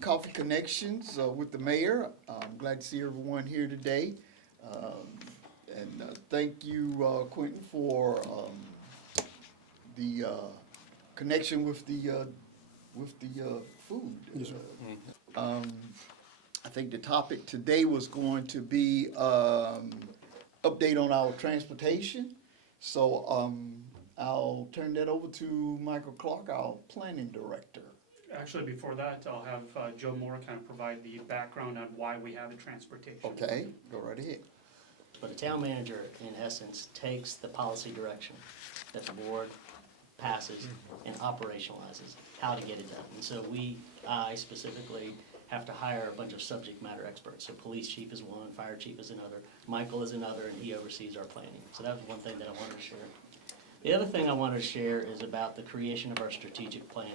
Coffee Connections with the mayor. I'm glad to see everyone here today. And thank you, Quentin, for the connection with the food. Yes, sir. I think the topic today was going to be update on our transportation. So I'll turn that over to Michael Clark, our planning director. Actually, before that, I'll have Joe Moore kind of provide the background on why we have the transportation. Okay, go right ahead. But a town manager, in essence, takes the policy direction that the board passes and operationalizes how to get it done. And so I specifically have to hire a bunch of subject matter experts. So police chief is one, fire chief is another, Michael is another, and he oversees our planning. So that was one thing that I wanted to share. The other thing I wanted to share is about the creation of our strategic plan.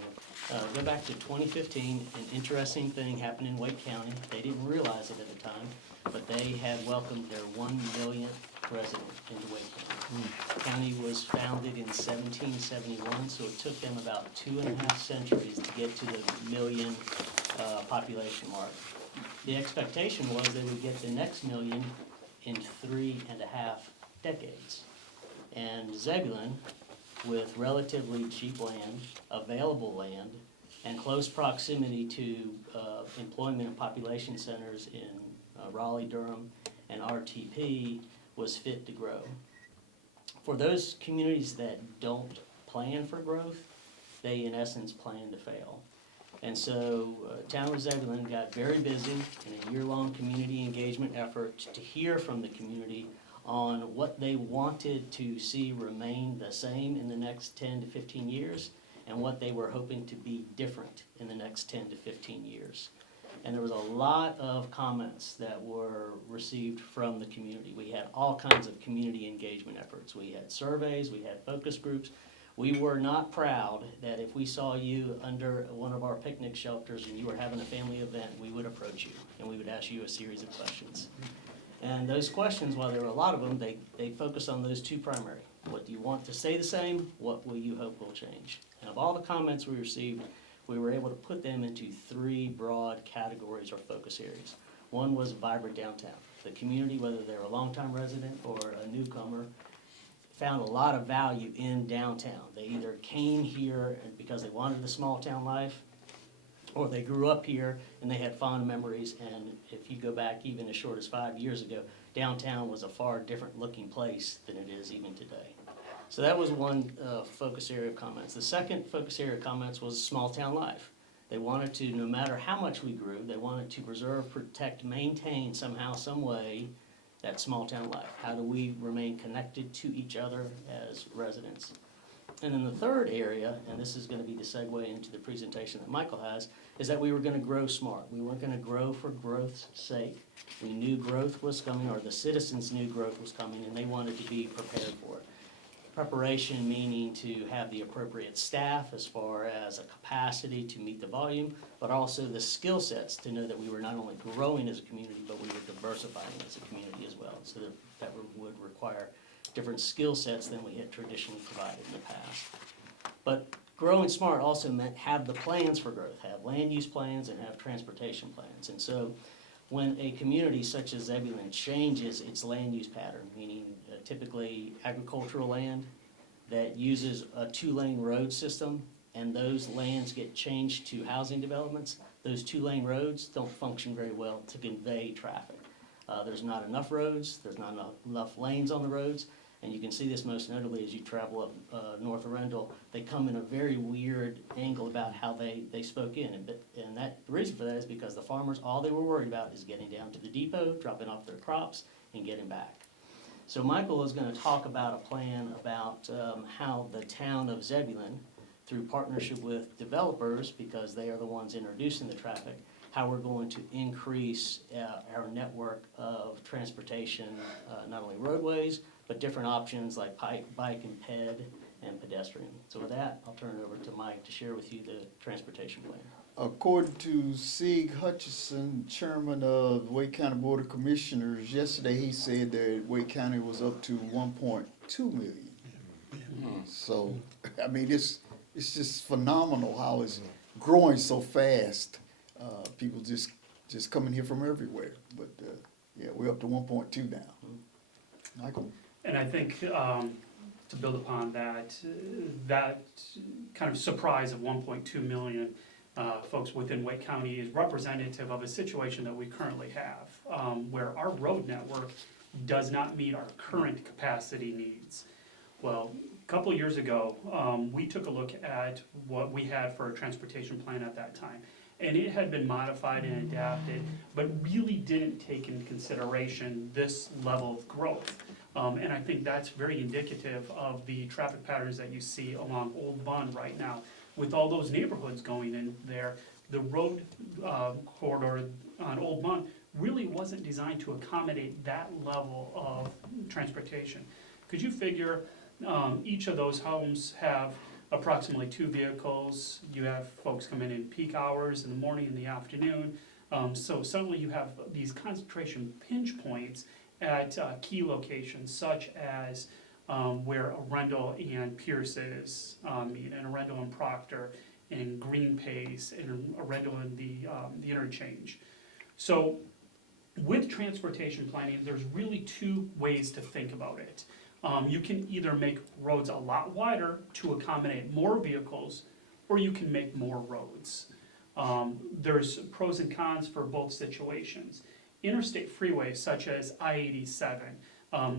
Go back to 2015, an interesting thing happened in Wake County. They didn't realize it at the time, but they had welcomed their 1 millionth resident into Wake County. The county was founded in 1771, so it took them about 2.5 centuries to get to the million population mark. The expectation was they would get the next million in 3.5 decades. And Zebulon, with relatively cheap land, available land, and close proximity to employment and population centers in Raleigh, Durham, and RTP, was fit to grow. For those communities that don't plan for growth, they in essence plan to fail. And so Town of Zebulon got very busy in a year-long community engagement effort to hear from the community on what they wanted to see remain the same in the next 10 to 15 years and what they were hoping to be different in the next 10 to 15 years. And there was a lot of comments that were received from the community. We had all kinds of community engagement efforts. We had surveys, we had focus groups. We were not proud that if we saw you under one of our picnic shelters and you were having a family event, we would approach you and we would ask you a series of questions. And those questions, while there were a lot of them, they focus on those two primary. What do you want to stay the same? What will you hope will change? And of all the comments we received, we were able to put them into 3 broad categories or focus areas. One was vibrant downtown. The community, whether they're a longtime resident or a newcomer, found a lot of value in downtown. They either came here because they wanted the small town life, or they grew up here and they had fond memories, and if you go back even as short as 5 years ago, downtown was a far different looking place than it is even today. So that was one focus area of comments. The second focus area of comments was small town life. They wanted to, no matter how much we grew, they wanted to preserve, protect, maintain somehow, some way, that small town life. How do we remain connected to each other as residents? And then the third area, and this is going to be the segue into the presentation that Michael has, is that we were going to grow smart. We weren't going to grow for growth's sake. We knew growth was coming, or the citizens knew growth was coming, and they wanted to be prepared for it. Preparation meaning to have the appropriate staff as far as a capacity to meet the volume, but also the skill sets to know that we were not only growing as a community, but we were diversifying as a community as well. So that would require different skill sets than we had traditionally provided in the past. But growing smart also meant have the plans for growth, have land use plans and have transportation plans. And so when a community such as Zebulon changes its land use pattern, meaning typically agricultural land that uses a 2-lane road system, and those lands get changed to housing developments, those 2-lane roads don't function very well to convey traffic. There's not enough roads, there's not enough lanes on the roads, and you can see this most notably as you travel up north of Rendell. They come in a very weird angle about how they spoke in, and the reason for that is because the farmers, all they were worried about is getting down to the depot, dropping off their crops, and getting back. So Michael is going to talk about a plan about how the town of Zebulon, through partnership with developers, because they are the ones introducing the traffic, how we're going to increase our network of transportation, not only roadways, but different options like bike and ped and pedestrian. So with that, I'll turn it over to Mike to share with you the transportation plan. According to Sig Hutchison, chairman of Wake County Board of Commissioners, yesterday he said that Wake County was up to 1.2 million. So, I mean, it's just phenomenal how it's growing so fast. People just coming here from everywhere, but, yeah, we're up to 1.2 now. Michael? And I think, to build upon that, that kind of surprise of 1.2 million folks within Wake County is representative of a situation that we currently have, where our road network does not meet our current capacity needs. Well, a couple of years ago, we took a look at what we had for a transportation plan at that time. And it had been modified and adapted, but really didn't take into consideration this level of growth. And I think that's very indicative of the traffic patterns that you see along Old Bund right now. With all those neighborhoods going in there, the road corridor on Old Bund really wasn't designed to accommodate that level of transportation. Could you figure each of those homes have approximately 2 vehicles? You have folks coming in peak hours in the morning and the afternoon. So suddenly you have these concentration pinch points at key locations such as where Arundel and Pierce is meet, and Arundel and Proctor, and Green Pace, and Arundel and the interchange. So with transportation planning, there's really 2 ways to think about it. You can either make roads a lot wider to accommodate more vehicles, or you can make more roads. There's pros and cons for both situations. Interstate freeways such as I-87,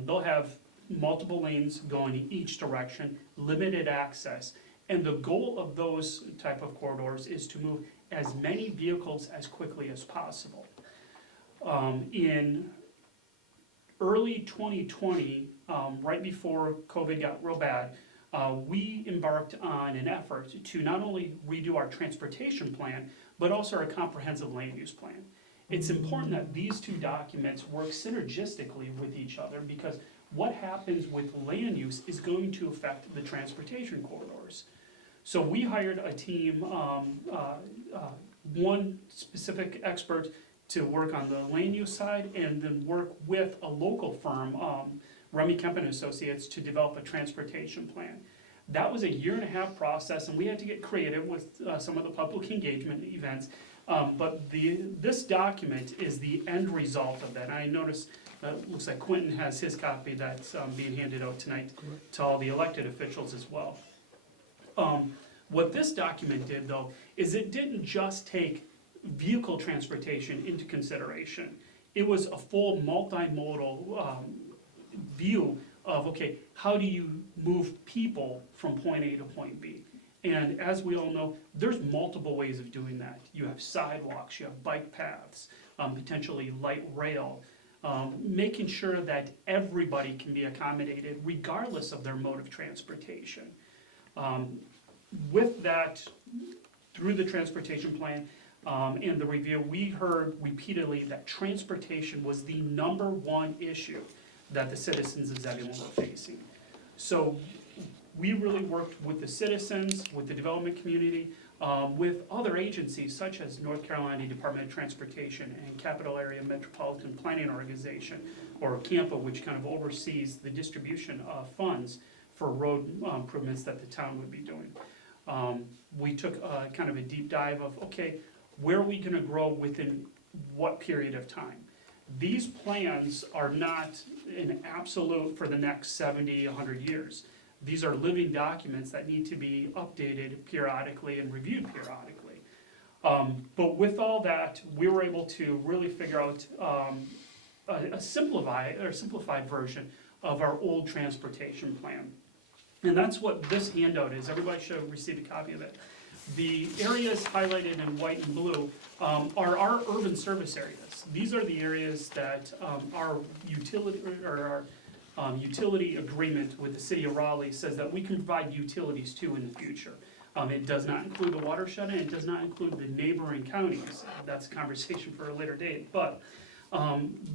they'll have multiple lanes going in each direction, limited access, and the goal of those type of corridors is to move as many vehicles as quickly as possible. In early 2020, right before COVID got real bad, we embarked on an effort to not only redo our transportation plan, but also our comprehensive land use plan. It's important that these 2 documents work synergistically with each other, because what happens with land use is going to affect the transportation corridors. So we hired a team, one specific expert to work on the land use side, and then work with a local firm, Remy Kemp and Associates, to develop a transportation plan. That was a 1.5-year process, and we had to get creative with some of the public engagement events. But this document is the end result of that. I noticed, looks like Quentin has his copy that's being handed out tonight to all the elected officials as well. What this document did, though, is it didn't just take vehicle transportation into consideration. It was a full multimodal view of, okay, how do you move people from point A to point B? And as we all know, there's multiple ways of doing that. You have sidewalks, you have bike paths, potentially light rail, making sure that everybody can be accommodated regardless of their mode of transportation. With that, through the transportation plan and the review, we heard repeatedly that transportation was the #1 issue that the citizens of Zebulon were facing. So we really worked with the citizens, with the development community, with other agencies such as North Carolina Department of Transportation and Capital Area Metropolitan Planning Organization, or CAMPA, which kind of oversees the distribution of funds for road improvements that the town would be doing. We took kind of a deep dive of, okay, where are we gonna grow within what period of time? These plans are not an absolute for the next 70, 100 years. These are living documents that need to be updated periodically and reviewed periodically. But with all that, we were able to really figure out a simplified version of our old transportation plan. And that's what this handout is. Everybody should have received a copy of it. The areas highlighted in white and blue are our urban service areas. These are the areas that our utility agreement with the city of Raleigh says that we can provide utilities to in the future. It does not include the watershed, and it does not include the neighboring counties. That's a conversation for a later date. But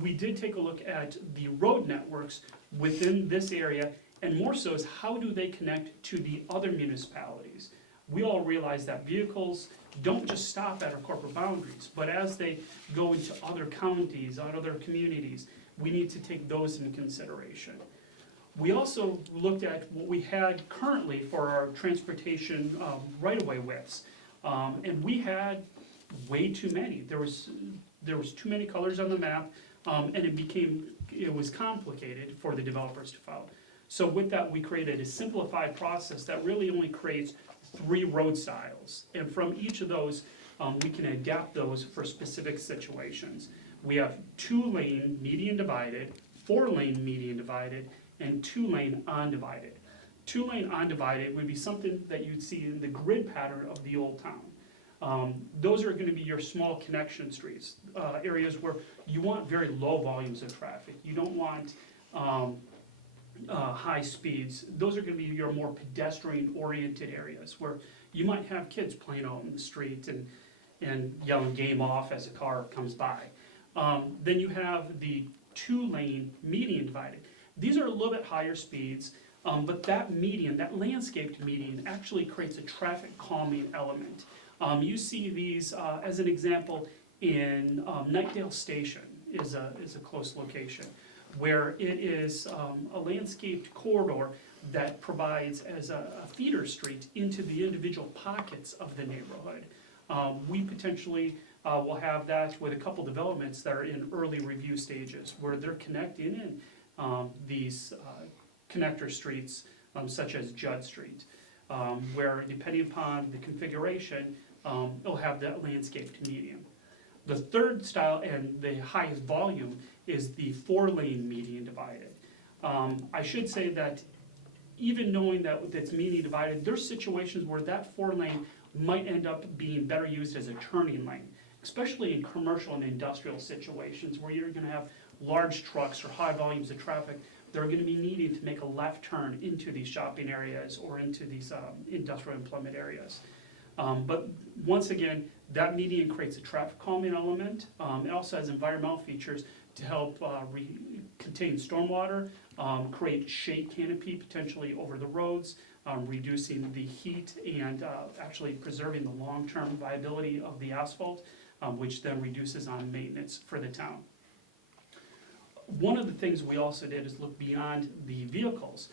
we did take a look at the road networks within this area, and more so is how do they connect to the other municipalities. We all realize that vehicles don't just stop at our corporate boundaries, but as they go into other counties, other communities, we need to take those into consideration. We also looked at what we had currently for our transportation right-of-way widths. And we had way too many. There was too many colors on the map, and it was complicated for the developers to follow. So with that, we created a simplified process that really only creates 3 road styles. And from each of those, we can adapt those for specific situations. We have 2-lane median divided, 4-lane median divided, and 2-lane undivided. 2-lane undivided would be something that you'd see in the grid pattern of the old town. Those are gonna be your small connection streets, areas where you want very low volumes of traffic. You don't want high speeds. Those are gonna be your more pedestrian-oriented areas, where you might have kids playing out in the street and yelling game off as a car comes by. Then you have the 2-lane median divided. These are a little bit higher speeds, but that median, that landscaped median, actually creates a traffic calming element. You see these, as an example, in Knightdale Station is a close location, where it is a landscaped corridor that provides as a feeder street into the individual pockets of the neighborhood. We potentially will have that with a couple developments that are in early review stages, where they're connecting in these connector streets, such as Judd Street, where depending upon the configuration, it'll have that landscaped median. The third style and the highest volume is the 4-lane median divided. I should say that even knowing that it's median divided, there's situations where that 4-lane might end up being better used as a turning lane, especially in commercial and industrial situations where you're gonna have large trucks or high volumes of traffic. They're gonna be needing to make a left turn into these shopping areas or into these industrial employment areas. But once again, that median creates a traffic calming element. It also has environmental features to help contain stormwater, create shade canopy potentially over the roads, reducing the heat and actually preserving the long-term viability of the asphalt, which then reduces on maintenance for the town. One of the things we also did is look beyond the vehicles.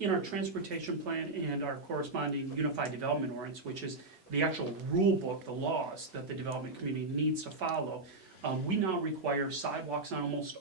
In our transportation plan and our corresponding unified development ordinance, which is the actual rule book, the laws that the development community needs to follow, we now require sidewalks on almost,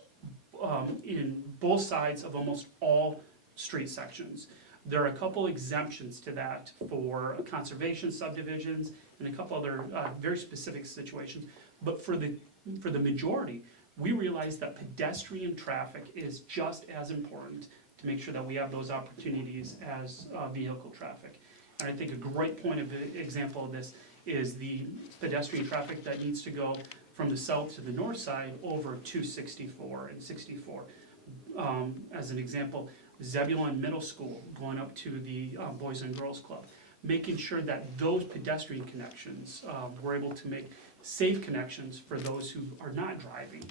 in both sides of almost all street sections. There are a couple exemptions to that for conservation subdivisions and a couple other very specific situations. But for the majority, we realize that pedestrian traffic is just as important to make sure that we have those opportunities as vehicle traffic. And I think a great point of example of this is the pedestrian traffic that needs to go from the south to the north side over 264 and 64. As an example, Zebulon Middle School going up to the Boys and Girls Club, making sure that those pedestrian connections, we're able to make safe connections for those who are not driving.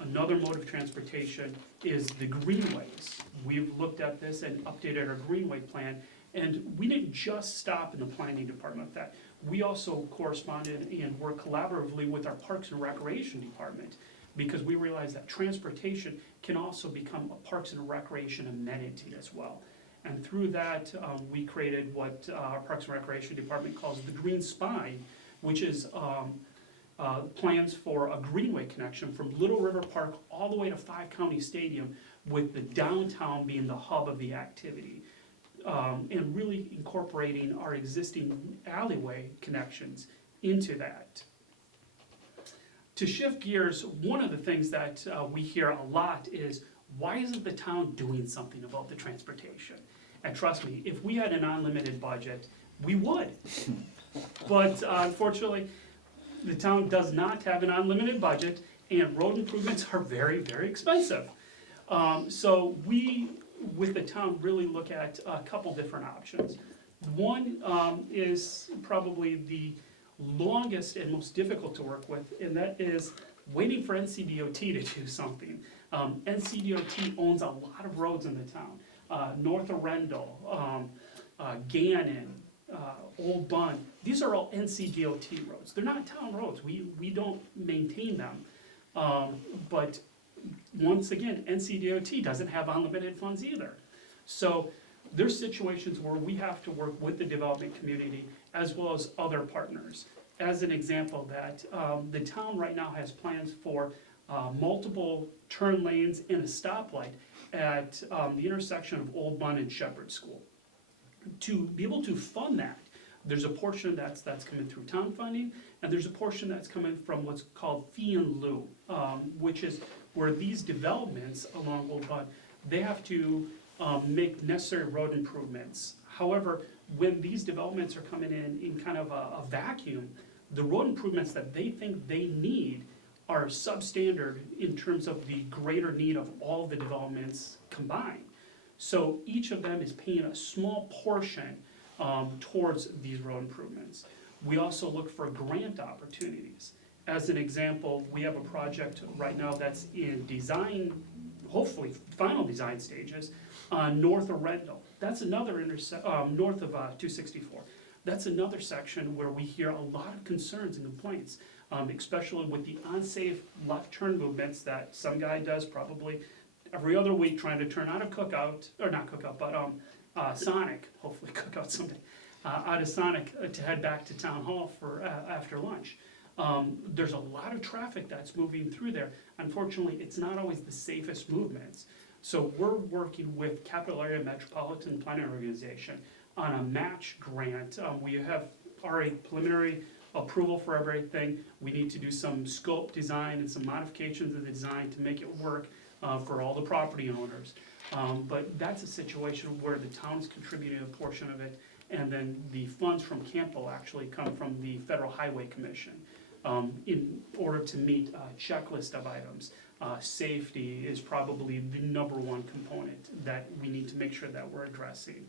Another mode of transportation is the greenways. We've looked at this and updated our greenway plan, and we didn't just stop in the planning department with that. We also corresponded and worked collaboratively with our Parks and Recreation department, because we realized that transportation can also become a Parks and Recreation amenity as well. And through that, we created what our Parks and Recreation department calls the Green Spine, which is plans for a greenway connection from Little River Park all the way to Five County Stadium, with the downtown being the hub of the activity. And really incorporating our existing alleyway connections into that. To shift gears, one of the things that we hear a lot is, why isn't the town doing something about the transportation? And trust me, if we had an unlimited budget, we would. But unfortunately, the town does not have an unlimited budget, and road improvements are very, very expensive. So we, with the town, really look at a couple different options. One is probably the longest and most difficult to work with, and that is waiting for NCDOT to do something. NCDOT owns a lot of roads in the town. North Arundel, Gannon, Old Bund, these are all NCDOT roads. They're not town roads, we don't maintain them. But once again, NCDOT doesn't have unlimited funds either. So there's situations where we have to work with the development community as well as other partners. as an example, that the town right now has plans for multiple turn lanes and a stoplight at the intersection of Old Bun and Shepherd School. To be able to fund that, there's a portion that's coming through town funding, and there's a portion that's coming from what's called fee in lieu, which is where these developments along Old Bun, they have to make necessary road improvements. However, when these developments are coming in kind of a vacuum, the road improvements that they think they need are substandard in terms of the greater need of all the developments combined. So each of them is paying a small portion towards these road improvements. We also look for grant opportunities. As an example, we have a project right now that's in design, hopefully final design stages, north of Rendell. That's another north of 264. That's another section where we hear a lot of concerns and complaints, especially with the unsafe left turn movements that some guy does probably every other week trying to turn out of Cookout, or not Cookout, but Sonic, hopefully Cookout someday, out of Sonic to head back to Town Hall for after lunch. There's a lot of traffic that's moving through there. Unfortunately, it's not always the safest movements. So we're working with Capital Area Metropolitan Planning Organization on a match grant. We have already preliminary approval for everything. We need to do some scope design and some modifications of the design to make it work for all the property owners. But that's a situation where the town's contributing a portion of it, and then the funds from Campbell actually come from the Federal Highway Commission in order to meet a checklist of items. Safety is probably the #1 component that we need to make sure that we're addressing.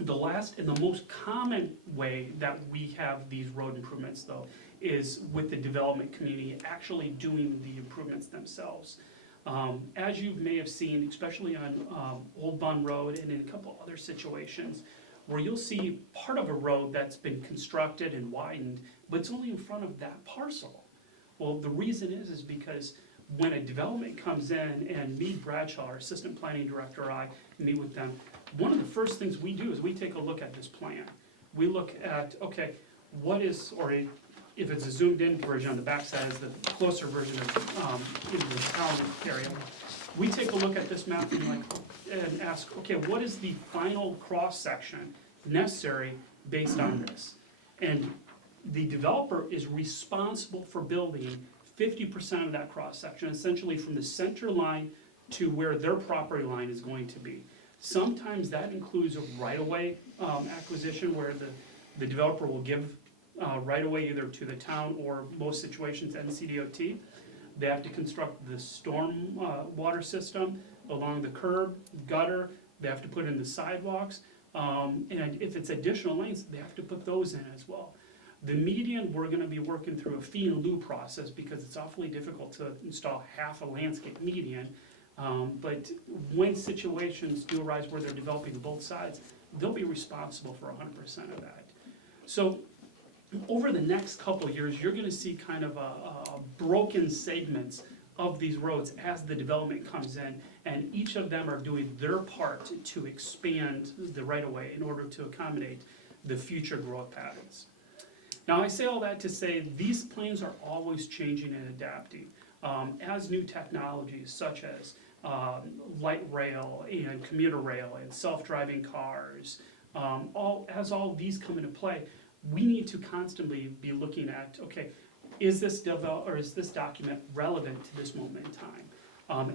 The last and the most common way that we have these road improvements, though, is with the development community actually doing the improvements themselves. As you may have seen, especially on Old Bun Road and in a couple other situations, where you'll see part of a road that's been constructed and widened, but it's only in front of that parcel. Well, the reason is because when a development comes in, and Meade Bradshaw, our assistant planning director, I meet with them, one of the first things we do is we take a look at this plan. We look at, okay, what is, or if it's a zoomed in version on the backside is the closer version of in the town area. We take a look at this map and ask, okay, what is the final cross section necessary based on this? And the developer is responsible for building 50% of that cross section, essentially from the center line to where their property line is going to be. Sometimes that includes a right-of-way acquisition where the developer will give right-of-way either to the town or most situations NCDOT. They have to construct the storm water system along the curb, gutter, they have to put in the sidewalks, and if it's additional lanes, they have to put those in as well. The median, we're gonna be working through a fee in lieu process because it's awfully difficult to install half a landscape median. But when situations do arise where they're developing both sides, they'll be responsible for 100% of that. So over the next couple of years, you're gonna see kind of a broken segments of these roads as the development comes in, and each of them are doing their part to expand the right-of-way in order to accommodate the future growth patterns. Now, I say all that to say these plans are always changing and adapting. As new technologies such as light rail and commuter rail and self-driving cars, as all these come into play, we need to constantly be looking at, okay, is this document relevant to this moment in time?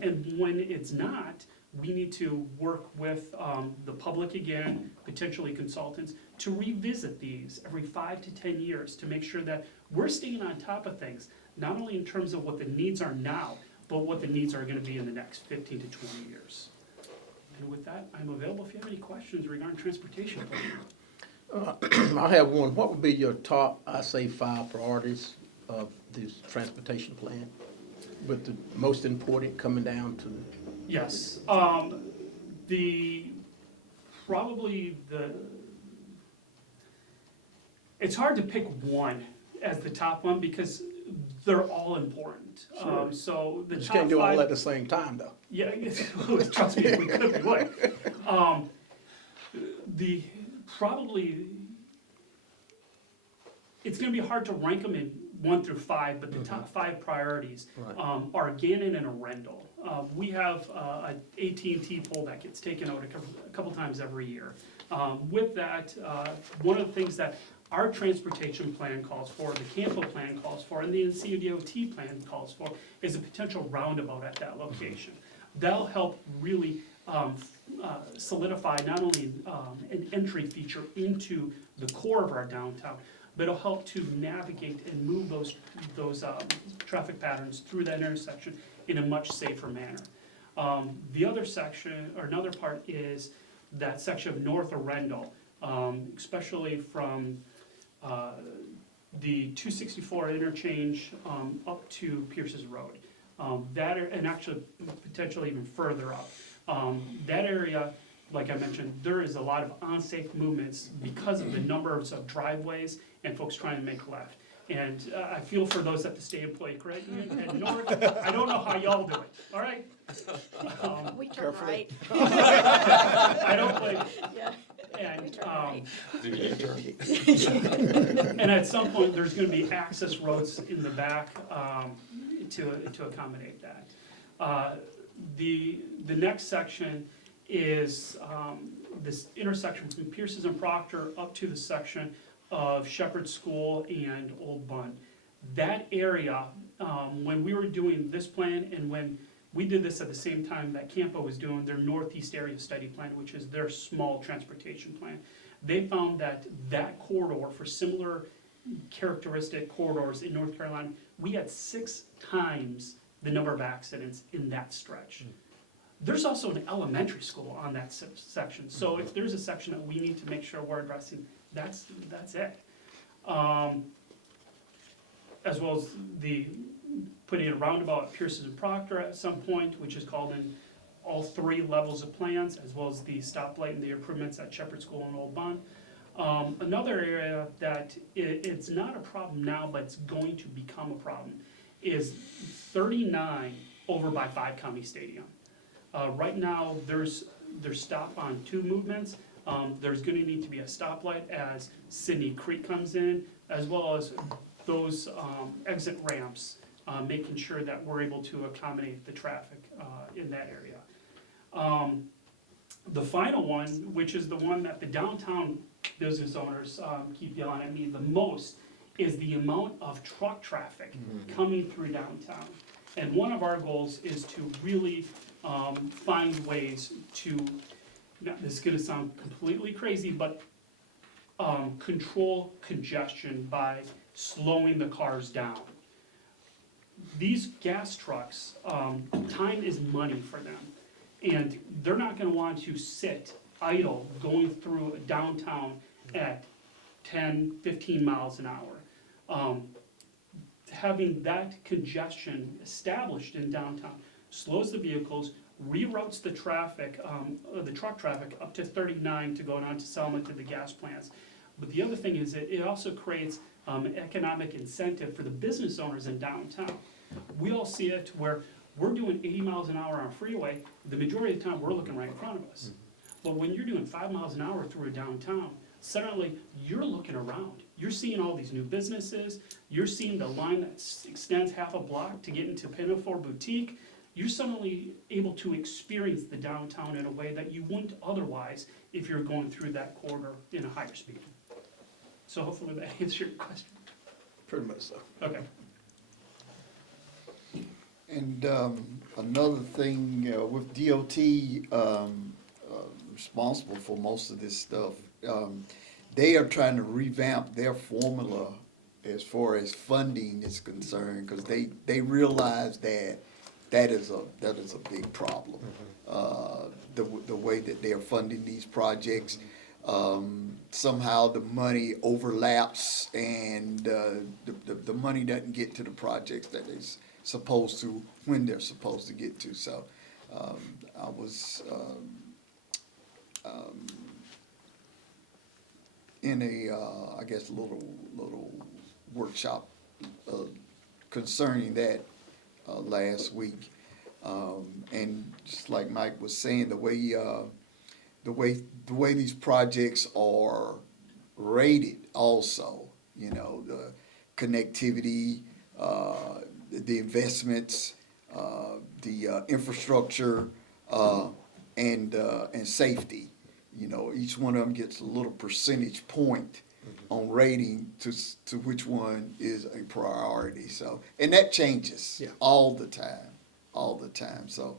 And when it's not, we need to work with the public again, potentially consultants, to revisit these every 5 to 10 years to make sure that we're staying on top of things, not only in terms of what the needs are now, but what the needs are gonna be in the next 15 to 20 years. And with that, I'm available if you have any questions regarding transportation plan. I have one. What would be your top, I say, 5 priorities of this transportation plan? With the most important coming down to, Yes, it's hard to pick one as the top one because they're all important. Sure. So the just top can't do all five- at the same time, though. Yeah, trust me, if we could, we would. it's gonna be hard to rank them in 1 through 5, but the top 5 priorities Right. are Gannon and Arundel. We have a AT&T pole that gets taken out a couple times every year. With that, one of the things that our transportation plan calls for, the Campo plan calls for, and the NCDOT plan calls for, is a potential roundabout at that location. That'll help really solidify not only an entry feature into the core of our downtown, but it'll help to navigate and move those traffic patterns through that intersection in a much safer manner. The other section, or another part, is that section of North Arundel, especially from the 264 interchange up to Pierce's Road. And actually potentially even further up. That area, like I mentioned, there is a lot of unsafe movements because of the numbers of driveways and folks trying to make left. And I feel for those at the state employee credit union and North, I don't know how y'all do it, all right? We turn right. I don't blame you. Yeah. And, turn? and at some point, there's gonna be access roads in the back, to accommodate that. The next section is, this intersection from Pierce's and Proctor up to the section of Shepherd School and Old Bund. That area, when we were doing this plan and when we did this at the same time that Campo was doing their Northeast Area Study Plan, which is their small transportation plan, they found that that corridor, for similar characteristic corridors in North Carolina, we had 6 times the number of accidents in that stretch. There's also an elementary school on that section, so if there's a section that we need to make sure we're addressing, that's it. As well as the putting a roundabout at Pierce's and Proctor at some point, which is called in all 3 levels of plans, as well as the stoplight and the improvements at Shepherd School and Old Bund. Another area that it's not a problem now, but it's going to become a problem, is 39 over by 5 County Stadium. Right now, there's stop on 2 movements. There's gonna need to be a stoplight as Sydney Creek comes in, as well as those exit ramps, making sure that we're able to accommodate the traffic in that area. The final one, which is the one that the downtown business owners keep yelling at me the most, is the amount of truck traffic coming through downtown. And one of our goals is to really find ways to, now this is gonna sound completely crazy, but control congestion by slowing the cars down. These gas trucks, time is money for them. And they're not gonna want to sit idle going through downtown at 10, 15 miles an hour. Having that congestion established in downtown slows the vehicles, reroutes the traffic, the truck traffic up to 39 to go down to Selma to the gas plants. But the other thing is it also creates an economic incentive for the business owners in downtown. We all see it where we're doing 80 miles an hour on a freeway, the majority of the time we're looking right in front of us. But when you're doing 5 miles an hour through a downtown, suddenly you're looking around. You're seeing all these new businesses, you're seeing the line that extends half a block to get into Pinafore Boutique. You're suddenly able to experience the downtown in a way that you wouldn't otherwise if you're going through that corridor in a higher speed. So hopefully that answers your question. Pretty much so. Okay. And another thing, with DOT responsible for most of this stuff, they are trying to revamp their formula as far as funding is concerned, because they realize that is a big problem. The way that they are funding these projects, somehow the money overlaps and the money doesn't get to the projects that is supposed to, when they're supposed to get to. So I was in a, I guess, little workshop concerning that last week. And just like Mike was saying, the way these projects are rated also, you know, the connectivity, the investments, the infrastructure, and safety. You know, each one of them gets a little percentage point on rating to which one is a priority. So, and that changes Yeah. all the time. So,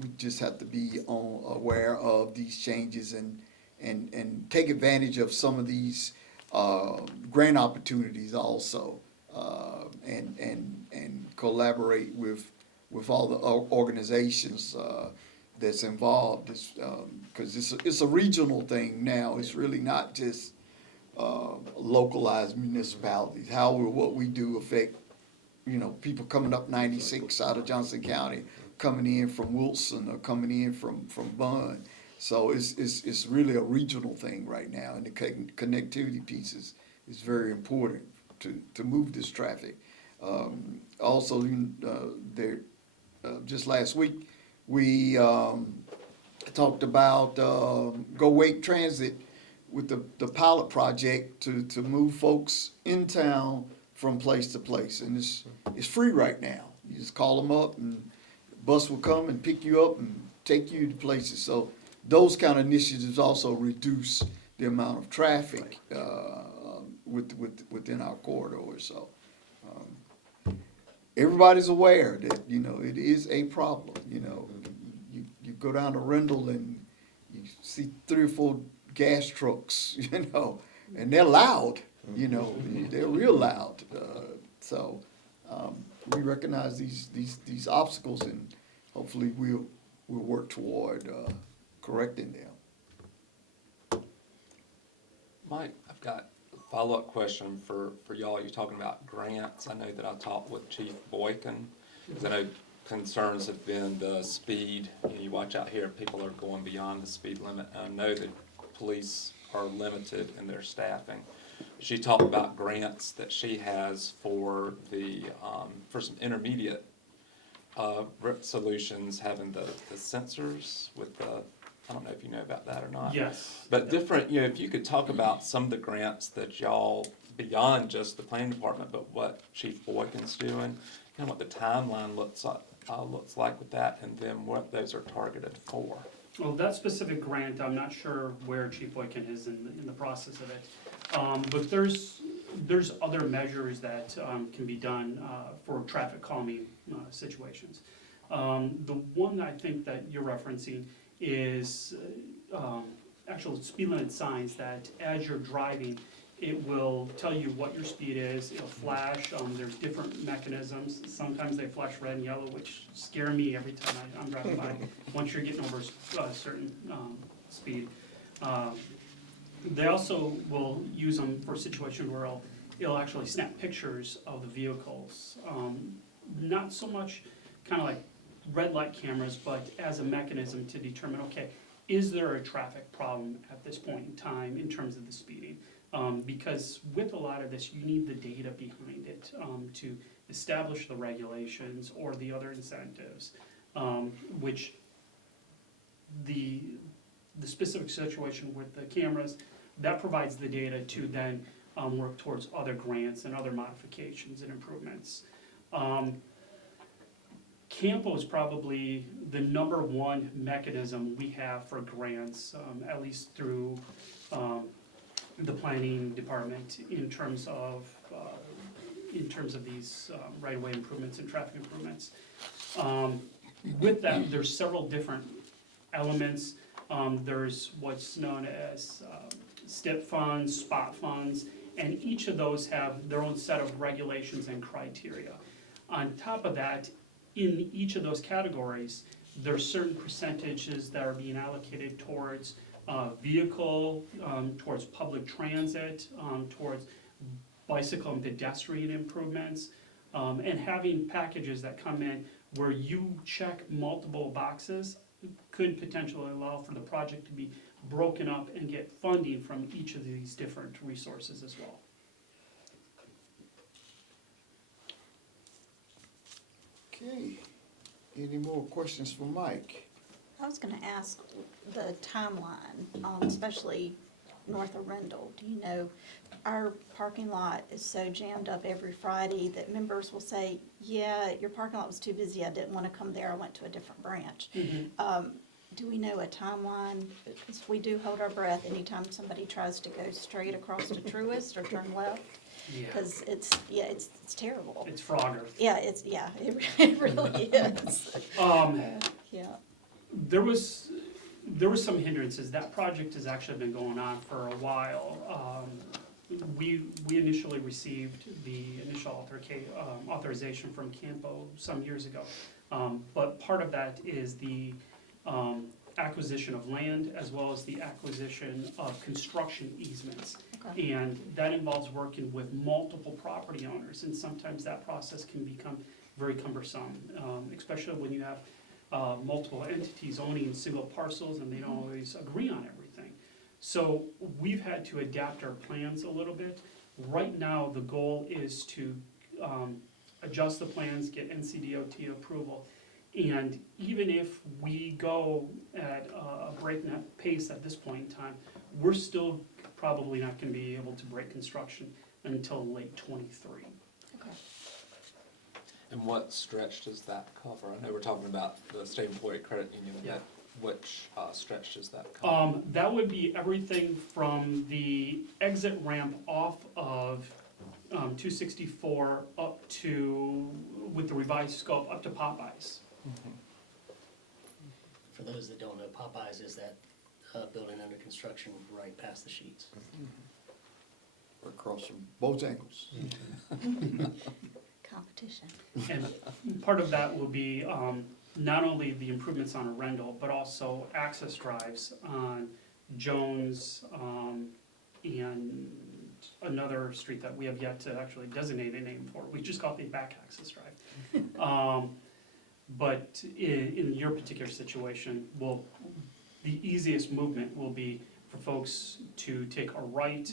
we just have to be aware of these changes and take advantage of some of these grant opportunities also, and collaborate with all the organizations that's involved. Because it's a regional thing now. It's really not just localized municipalities. How will what we do affect, you know, people coming up 96 out of Johnson County, coming in from Wilson or coming in from Bond. So it's really a regional thing right now, and the connectivity piece is very important to move this traffic. Also, just last week, we talked about Go Wake Transit with the pilot project to move folks in town from place to place. And it's free right now. You just call them up and the bus will come and pick you up and take you to places. So those kind of initiatives also reduce the amount of traffic within our corridors. So everybody's aware that, you know, it is a problem. You know, you go down to Rendell and you see 3 or 4 gas trucks, you know, and they're loud, you know, they're real loud. So we recognize these obstacles, and hopefully we'll work toward correcting them. Mike, I've got a follow-up question for y'all. You're talking about grants. I know that I talked with Chief Boykin, because I know concerns have been the speed. You know, you watch out here, people are going beyond the speed limit. And I know that police are limited in their staffing. She talked about grants that she has for the for some intermediate solutions, having the sensors with the, I don't know if you know about that or not. Yes. But different, you know, if you could talk about some of the grants that y'all, beyond just the planning department, but what Chief Boykin's doing, kind of what the timeline looks like with that, and then what those are targeted for. Well, that specific grant, I'm not sure where Chief Boykin is in the process of it. But there's other measures that can be done for traffic calming situations. The one I think that you're referencing is actual speed limit signs that as you're driving, it will tell you what your speed is, it'll flash, there's different mechanisms. Sometimes they flash red and yellow, which scare me every time I'm driving by, once you're getting over a certain speed. They also will use them for a situation where it'll actually snap pictures of the vehicles. Not so much kind of like red light cameras, but as a mechanism to determine, okay, is there a traffic problem at this point in time in terms of the speeding? Because with a lot of this, you need the data behind it to establish the regulations or the other incentives, which the specific situation with the cameras, that provides the data to then work towards other grants and other modifications and improvements. Campo is probably the #1 mechanism we have for grants, at least through the planning department in terms of these right-of-way improvements and traffic improvements. With that, there's several different elements. There's what's known as STIP funds, spot funds, and each of those have their own set of regulations and criteria. On top of that, in each of those categories, there's certain percentages that are being allocated towards vehicle, towards public transit, towards bicycle and pedestrian improvements, and having packages that come in where you check multiple boxes could potentially allow for the project to be broken up and get funding from each of these different resources as well. Okay, any more questions for Mike? I was gonna ask the timeline, especially north of Rendell. Do you know, our parking lot is so jammed up every Friday that members will say, yeah, your parking lot was too busy, I didn't wanna come there, I went to a different branch. Do we know a timeline? Because we do hold our breath anytime somebody tries to go straight across to Truist or turn left. Yeah, Because it's terrible. it's Frogger. Yeah, it really is. Yeah, There was some hindrances. That project has actually been going on for a while. We initially received the initial authorization from Campo some years ago. But part of that is the acquisition of land as well as the acquisition of construction easements. okay, And that involves working with multiple property owners, and sometimes that process can become very cumbersome, especially when you have multiple entities owning single parcels and they don't always agree on everything. So we've had to adapt our plans a little bit. Right now, the goal is to adjust the plans, get NCDOT approval. And even if we go at a breakneck pace at this point in time, we're still probably not gonna be able to break construction until late '23. okay. And what stretch does that cover? I know we're talking about the State Employee Credit Union, Yeah. but which stretch does that cover? That would be everything from the exit ramp off of 264 up to, with the revised scope, up to Popeyes. For those that don't know, Popeyes is that building under construction right past the Sheets. Across from Bojangles. Competition. And part of that will be not only the improvements on Arundel, but also access drives on Jones and another street that we have yet to actually designate a name for. We just call it the back access drive. But in your particular situation, the easiest movement will be for folks to take a right,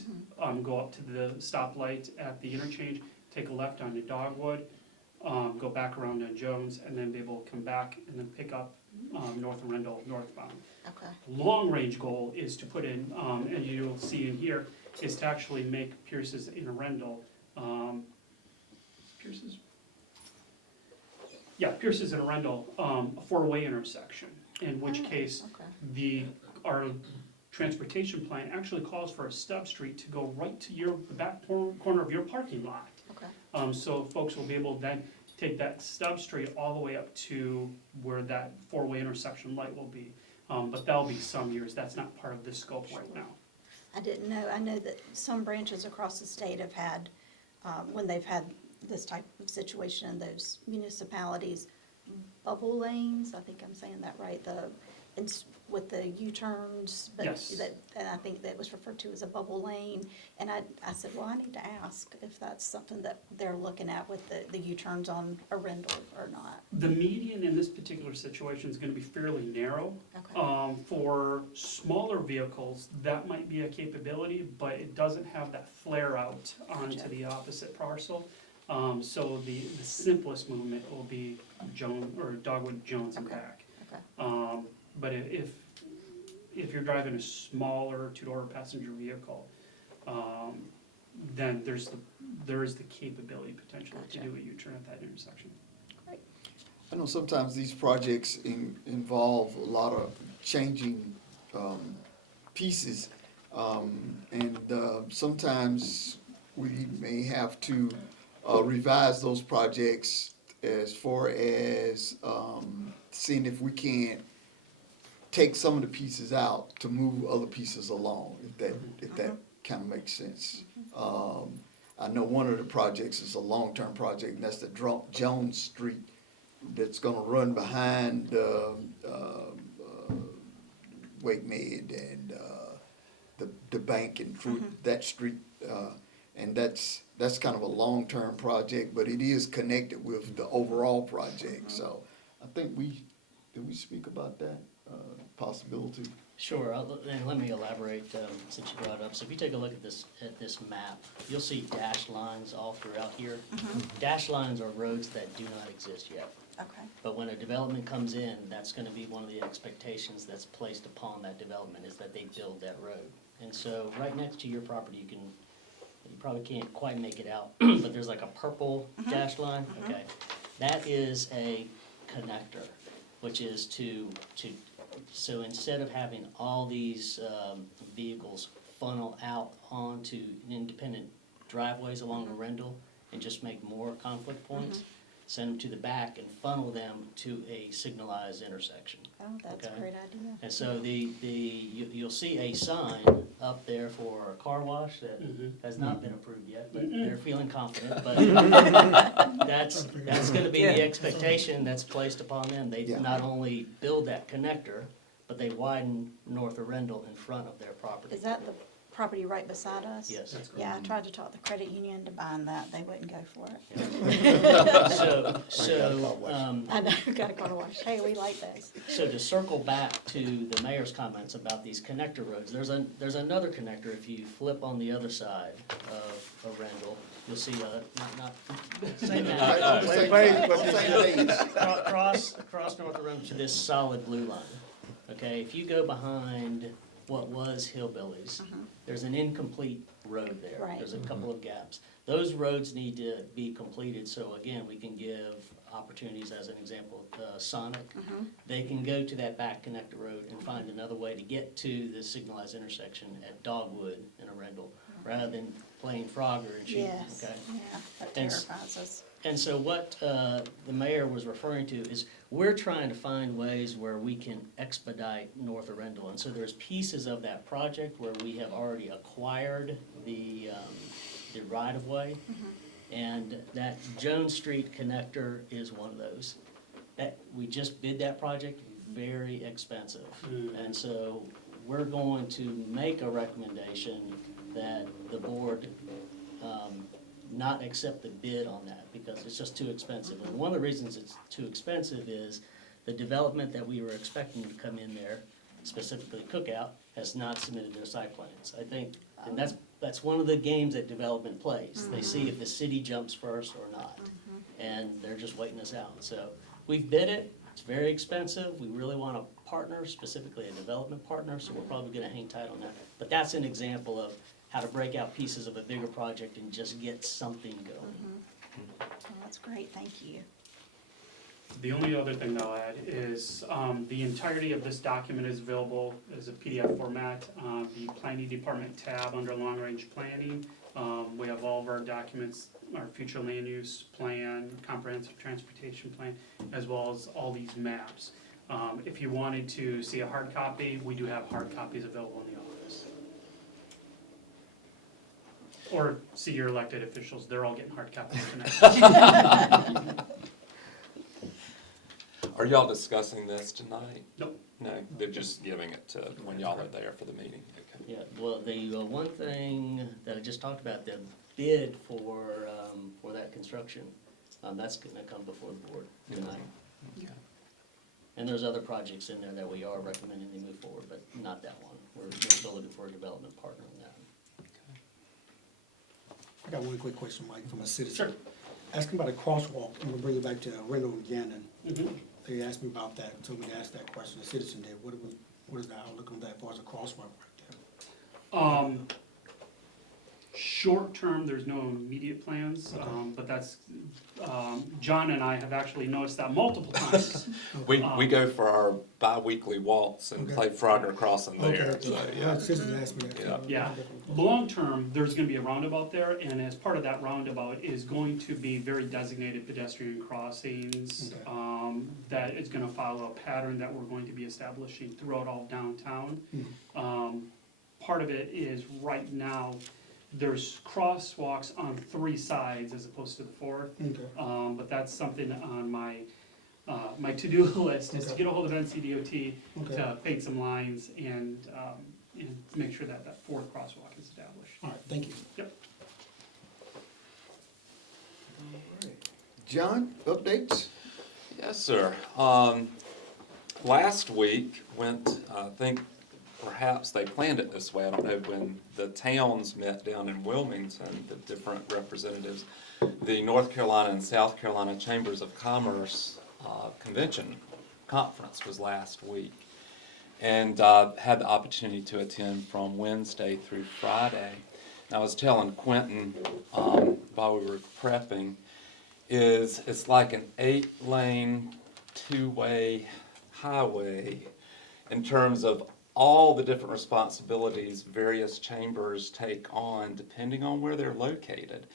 go up to the stoplight at the interchange, take a left onto Dogwood, go back around on Jones, and then be able to come back and then pick up North Arundel northbound. Okay, Long-range goal is to put in, and you'll see in here, is to actually make Pierce's in Arundel, Pierce's? Yeah, Pierce's in Arundel, a four-way intersection, in which Oh, case, okay, our transportation plan actually calls for a stub street to go right to the back corner of your parking lot. okay, So folks will be able to then take that stub street all the way up to where that four-way intersection light will be. But that'll be some years, that's not part of this scope right now. I didn't know, I know that some branches across the state have had, when they've had this type of situation in those municipalities, bubble lanes, I think I'm saying that right, with the U-turns, but Yes. and I think that was referred to as a bubble lane. And I said, well, I need to ask if that's something that they're looking at with the U-turns on Arundel or not. The median in this particular situation is gonna be fairly narrow. Okay, For smaller vehicles, that might be a capability, but it doesn't have that flare out onto Gotcha. the opposite parcel. So the simplest movement will be Dogwood, Jones and Okay. back. okay, But if you're driving a smaller two-door passenger vehicle, then there is the capability potentially to Gotcha. do a U-turn at that intersection. I know sometimes these projects involve a lot of changing pieces. And sometimes we may have to revise those projects as far as seeing if we can't take some of the pieces out to move other pieces along, if that kind of makes sense. I know one of the projects is a long-term project, and that's the Jones Street that's gonna run behind Wake Med and the bank and through that street. And that's kind of a long-term project, but it is connected with the overall project. So I think did we speak about that possibility? Sure, and let me elaborate, since you brought it up. So if you take a look at this map, you'll see dashed lines all throughout here. Dashed lines are roads that do not exist yet. okay, But when a development comes in, that's gonna be one of the expectations that's placed upon that development, is that they build that road. And so, right next to your property, probably can't quite make it out, but there's like a purple dashed line, okay? That is a connector, which is so instead of having all these, vehicles funnel out onto independent driveways along Arundel and just make more conflict points, send them to the back and funnel them to a signalized intersection. Oh, that's a Okay. great idea. And so you'll see a sign up there for a car wash that has not been approved yet, but they're feeling confident, but that's gonna be the expectation that's placed upon them. They Yeah. not only build that connector, but they widen North Arundel in front of their property. Is that the property right beside us? Yes. That's correct. Yeah, I tried to talk the credit union to bind that, they wouldn't go for it. I know, got a car wash, hey, we like those. So to circle back to the mayor's comments about these connector roads, there's another connector, if you flip on the other side of Arundel, you'll see same map. On the same page, on the same page. Cross North Arundel to this solid blue line. Okay, if you go behind what was Hillbillies, there's an incomplete road there. Right. There's a couple of gaps. Those roads need to be completed, so again, we can give opportunities, as an example, Sonic. They can go to that back connector road and find another way to get to the signalized intersection at Dogwood in Arundel, rather than playing Frogger and shooting, Yes, okay? yeah, that And terrifies us. And so what the mayor was referring to is, we're trying to find ways where we can expedite North Arundel. And so there's pieces of that project where we have already acquired the right-of-way. And that Jones Street connector is one of those. That, we just bid that project, very expensive. And so we're going to make a recommendation that the board not accept the bid on that, because it's just too expensive. And one of the reasons it's too expensive is the development that we were expecting to come in there, specifically Cookout, has not submitted their site plans. I think, and that's one of the games that development plays. They see if the city jumps first or not, and they're just waiting us out. So we've bid it, it's very expensive, we really want a partner, specifically a development partner, so we're probably gonna hang tight on that. But that's an example of how to break out pieces of a bigger project and just get something going. Oh, that's great, thank you. The only other thing I'll add is, the entirety of this document is available as a PDF format, the planning department tab under long-range planning. We have all of our documents, our future land use plan, comprehensive transportation plan, as well as all these maps. If you wanted to see a hard copy, we do have hard copies available in the office. Or see your elected officials, they're all getting hard copies tonight. Are y'all discussing this tonight? Nope. No, they're just giving it to when y'all are there for the meeting, okay. Yeah, well, the one thing that I just talked about, the bid for that construction, that's gonna come before the board tonight. Okay. And there's other projects in there that we are recommending they move forward, but not that one. We're still looking for a development partner on that. I got one quick question, Mike, from a citizen. Sure. Asking about a crosswalk, I'm gonna bring it back to Randall and Gannon. Mhm. They asked me about that, told me to ask that question, the citizen did. What is the outlook on that as far as a crosswalk right there? Short term, there's no immediate plans, but that's, John and I have actually noticed that multiple times. We go for our bi-weekly walks and Okay. play Frogger Crossing there, Okay, so, yeah. citizens asked me that. too. Yeah. Yeah. Long term, there's gonna be a roundabout there, and as part of that roundabout is going to be very designated pedestrian crossings. Okay. That is gonna follow a pattern that we're going to be establishing throughout all downtown. Part of it is right now, there's crosswalks on 3 sides as opposed to the 4th. Okay. But that's something on my to-do list, is to Okay. get a hold of NCDOT Okay. to paint some lines and make sure that that 4th crosswalk is established. All right, thank you. Yep. John, updates? Yes, sir. Last week went, I think perhaps they planned it this way, I don't know, when the towns met down in Wilmington, the different representatives, the North Carolina and South Carolina Chambers of Commerce Convention Conference was last week. And had the opportunity to attend from Wednesday through Friday. I was telling Quentin, while we were prepping, is it's like an 8-lane, 2-way highway in terms of all the different responsibilities various chambers take on depending on where they're located.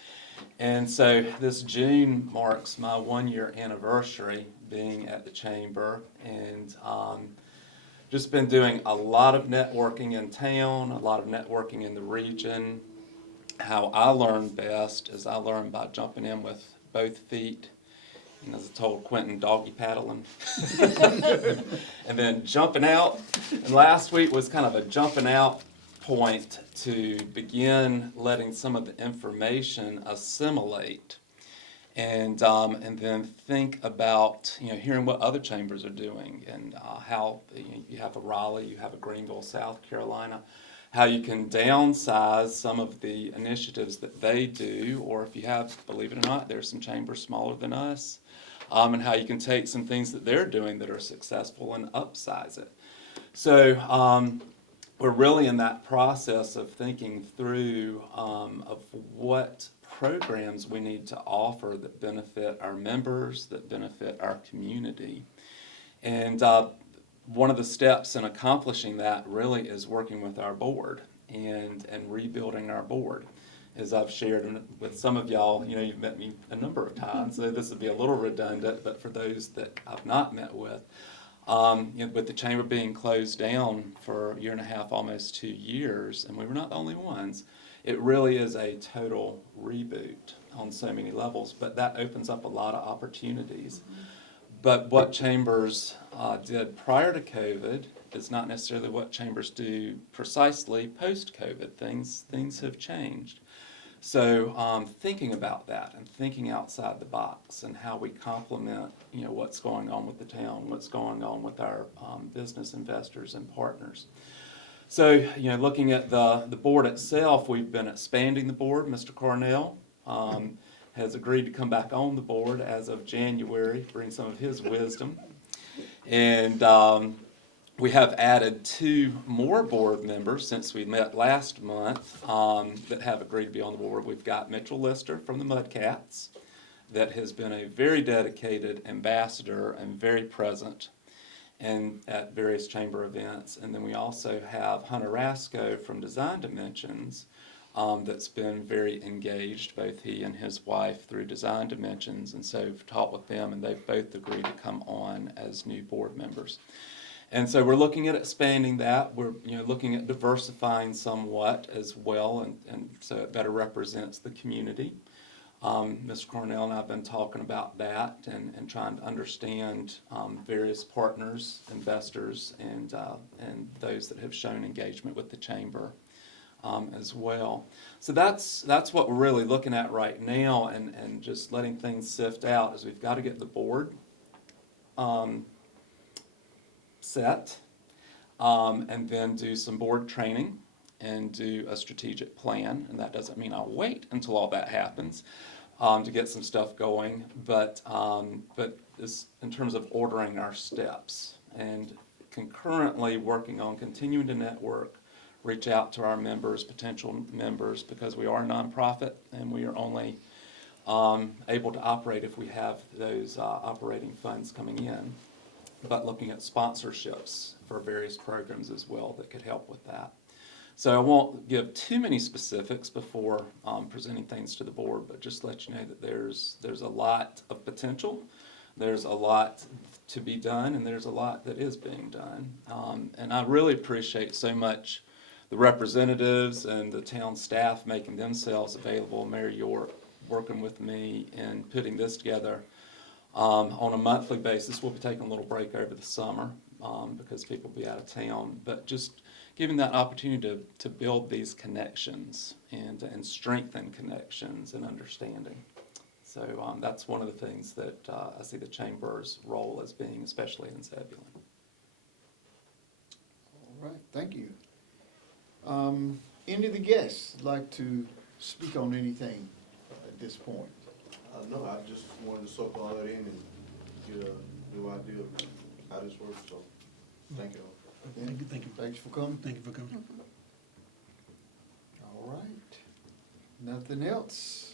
And so this June marks my 1-year anniversary being at the chamber, and just been doing a lot of networking in town, a lot of networking in the region. How I learn best is I learn by jumping in with both feet, and as I told Quentin, doggy paddling. And then jumping out. And last week was kind of a jumping out point to begin letting some of the information assimilate. And then think about, hearing what other chambers are doing, and how you have a Raleigh, you have a Greenville, South Carolina, how you can downsize some of the initiatives that they do, or if you have, believe it or not, there's some chambers smaller than us, and how you can take some things that they're doing that are successful and upsize it. So we're really in that process of thinking through of what programs we need to offer that benefit our members, that benefit our community. And one of the steps in accomplishing that really is working with our board and rebuilding our board. As I've shared with some of y'all, you've met me a number of times, so this will be a little redundant, but for those that I've not met with the chamber being closed down for 1.5 years, almost 2 years, and we were not the only ones, it really is a total reboot on so many levels, but that opens up a lot of opportunities. But what chambers did prior to COVID is not necessarily what chambers do precisely post-COVID. Things have changed. So thinking about that and thinking outside the box and how we complement, what's going on with the town, what's going on with our business investors and partners. So, looking at the board itself, we've been expanding the board. Mr. Cornell has agreed to come back on the board as of January, bring some of his wisdom. And we have added 2 more board members since we met last month that have agreed to be on the board. We've got Mitchell Lister from the Mudcats that has been a very dedicated ambassador and very present and at various chamber events. And then we also have Hunter Rasco from Design Dimensions that's been very engaged, both he and his wife, through Design Dimensions. And so I've talked with them, and they've both agreed to come on as new board members. And so we're looking at expanding that. We're looking at diversifying somewhat as well, and so it better represents the community. Mr. Cornell and I have been talking about that and trying to understand various partners, investors, and those that have shown engagement with the chamber as well. So that's what we're really looking at right now, and just letting things sift out, is we've got to get the board set, and then do some board training and do a strategic plan. And that doesn't mean I'll wait until all that happens to get some stuff going, but this, in terms of ordering our steps and concurrently working on continuing to network, reach out to our members, potential members, because we are a nonprofit and we are only able to operate if we have those operating funds coming in, but looking at sponsorships for various programs as well that could help with that. So I won't give too many specifics before presenting things to the board, but just let you know that there's a lot of potential, there's a lot to be done, and there's a lot that is being done. And I really appreciate so much the representatives and the town staff making themselves available, Mayor York working with me in putting this together on a monthly basis. We'll be taking a little break over the summer because people will be out of town, but just giving that opportunity to build these connections and strengthen connections and understanding. So that's one of the things that I see the chamber's role as being, especially in Zebulon. All right, thank you. Any of the guests like to speak on anything at this point? No, I just wanted to soak all that in and get a new idea of how this works, so thank you all. Thank you. Thanks for coming. Thank you for coming. All right. Nothing else.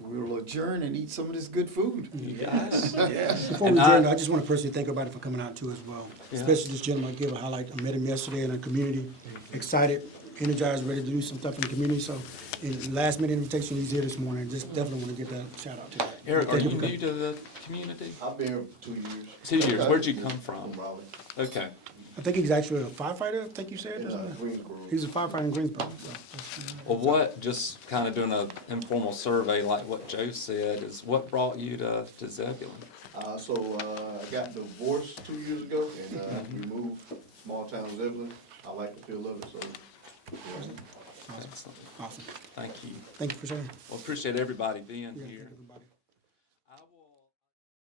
We'll adjourn and eat some of this good food. Yes, yes. Before we And adjourn, I- I just want to personally thank everybody for coming out too as well. Yeah. Especially this gentleman, give a highlight, I met him yesterday in our community, excited, energized, ready to do some stuff in the community, so, in last minute invitation, he's here this morning, just definitely want to give that shout out to that. Eric, are Thank you for new coming. to the community? I've been here for 2 years. 2 years, where'd you come from? From Raleigh. Okay, I think he's actually a firefighter, I think you said, or Yeah, something? Greensboro. He's a firefighter in Greensboro, so. well, what, just kind of doing an informal survey like what Joe said, is what brought you to Zebulon? I got divorced 2 years ago, and we moved small town Zebulon. I like the feel of it, so. yeah. Excellent, Awesome, thank you. thank you for sharing. Well, appreciate everybody being Yeah, here. thank everybody.